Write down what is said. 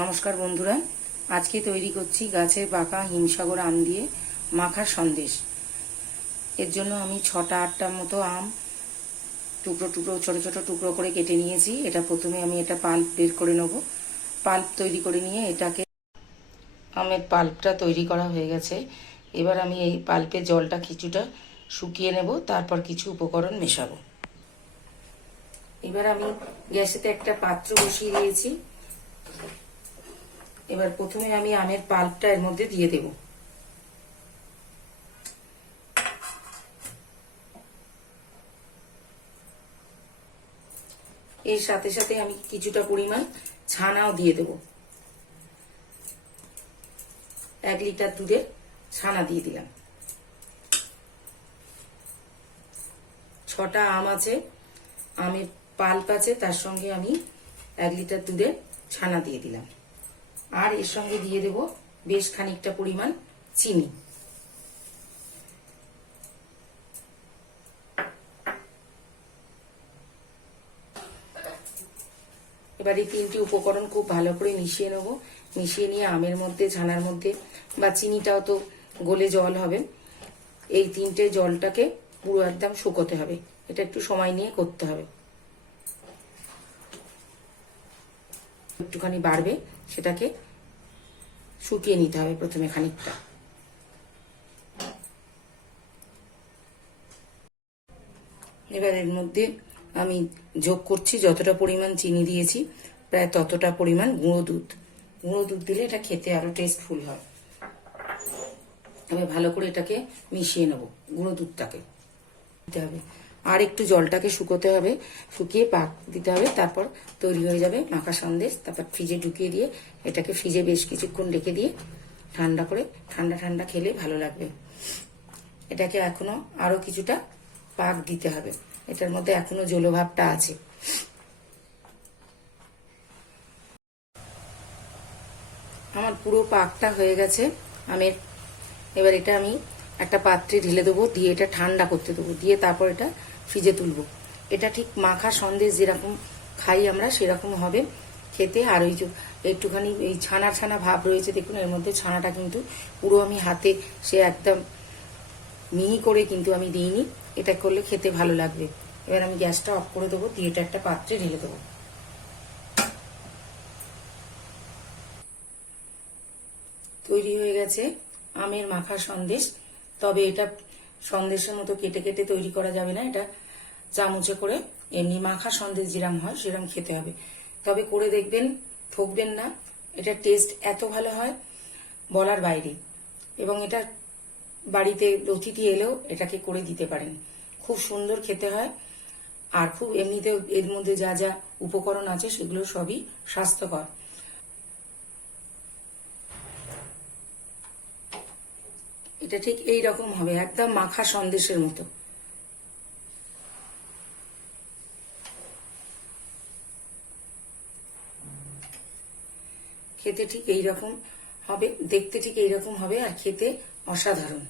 নমস্কার বন্ধুরা। আজকে তৈরি করছি গাছের পাকা হিমসাগর আম দিয়ে মাখার সন্দেশ। এর জন্য আমি ছটা, আটটার মতো আম টুকরো টুকরো, ছোট ছোট টুকরো করে কেটে নিয়েছি। এটা প্রথমে আমি এটা পাল্প বের করে নেব। পাল্প তৈরি করে নিয়ে এটাকে আমের পাল্পটা তৈরি করা হয়ে গেছে। এবার আমি এই পাল্পের জলটা কিছুটা শুকিয়ে নেব, তারপর কিছু উপকরণ মেশাবো। এবার আমি গ্যাসেতে একটা পাত্র বসিয়ে দিয়েছি। এবার প্রথমে আমি আমের পাল্পটা এর মধ্যে দিয়ে দেব। এর সাথে সাথে আমি কিছুটা পরিমাণ ছানাও দিয়ে দেব। এক লিটার দুধের ছানা দিয়ে দিলাম। ছটা আম আছে, আমের পাল্প আছে, তার সঙ্গে আমি এক লিটার দুধের ছানা দিয়ে দিলাম। আর এর সঙ্গে দিয়ে দেব বেশ খানিকটা পরিমাণ চিনি। এবার এই তিনটি উপকরণ খুব ভালো করে মিশিয়ে নেব। মিশিয়ে নিয়ে আমের মধ্যে, ছানার মধ্যে বা চিনিটাও তো গলে জল হবে। এই তিনটে জলটাকে পুরো একদম শুকোতে হবে। এটা একটু সময় নিয়ে করতে হবে। একটুখানি বাড়বে, সেটাকে শুকিয়ে নিতে হবে প্রথমে খানিকটা। এবার এর মধ্যে আমি যোগ করছি, যতটা পরিমাণ চিনি দিয়েছি, প্রায় ততটা পরিমাণ গুঁড়ো দুধ। গুঁড়ো দুধ দিলে এটা খেতে আরও টেস্টফুল হয়। আমি ভালো করে এটাকে মিশিয়ে নেব, গুঁড়ো দুধটাকে। দিতে হবে। আর একটু জলটাকে শুকোতে হবে, শুকিয়ে পাক দিতে হবে, তারপর তৈরি হয়ে যাবে মাখা সন্দেশ। তারপর ফ্রিজে ঢুকিয়ে দিয়ে এটাকে ফ্রিজে বেশ কিছুক্ষণ রেখে দিয়ে ঠান্ডা করে, ঠান্ডা ঠান্ডা খেলে ভালো লাগবে। এটাকে এখনও আরও কিছুটা পাক দিতে হবে। এটার মধ্যে এখনও জলভাবটা আছে। আমার পুরো পাকটা হয়ে গেছে। আমের এবার এটা আমি একটা পাত্রে ঢেলে দেবো, দিয়ে এটা ঠান্ডা করতে দেবো, দিয়ে তারপর এটা ফ্রিজে তুলবো। এটা ঠিক মাখা সন্দেশ যেরকম খাই আমরা, সেরকম হবে খেতে। আর ওই একটুখানি এই ছানা ছানা ভাব রয়েছে, দেখুন, এর মধ্যে ছানাটা কিন্তু পুরো আমি হাতে, সে একদম মিহি করে কিন্তু আমি দিইনি। এটা করলে খেতে ভালো লাগবে। এবার আমি গ্যাসটা অফ করে দেবো, দিয়ে এটা একটা পাত্রে ঢেলে দেবো। তৈরি হয়ে গেছে আমের মাখা সন্দেশ। তবে এটা সন্দেশের মতো কেটে কেটে তৈরি করা যাবে না। এটা চামচে করে এমনি মাখা সন্দেশ যেরাম হয়, সেরাম খেতে হবে। তবে করে দেখবেন, ঠকবেন না। এটা টেস্ট এত ভালো হয়, বলার বাইরে। এবং এটা বাড়িতে অতিথি এলেও এটাকে করে দিতে পারেন। খুব সুন্দর খেতে হয়। আর খুব এমনিতে এর মধ্যে যা যা উপকরণ আছে, সেগুলো সবই স্বাস্থ্যকর। এটা ঠিক এই রকম হবে, একদম মাখা সন্দেশের মতো। খেতে ঠিক এই রকম হবে, দেখতে ঠিক এই রকম হবে আর খেতে অসাধারণ।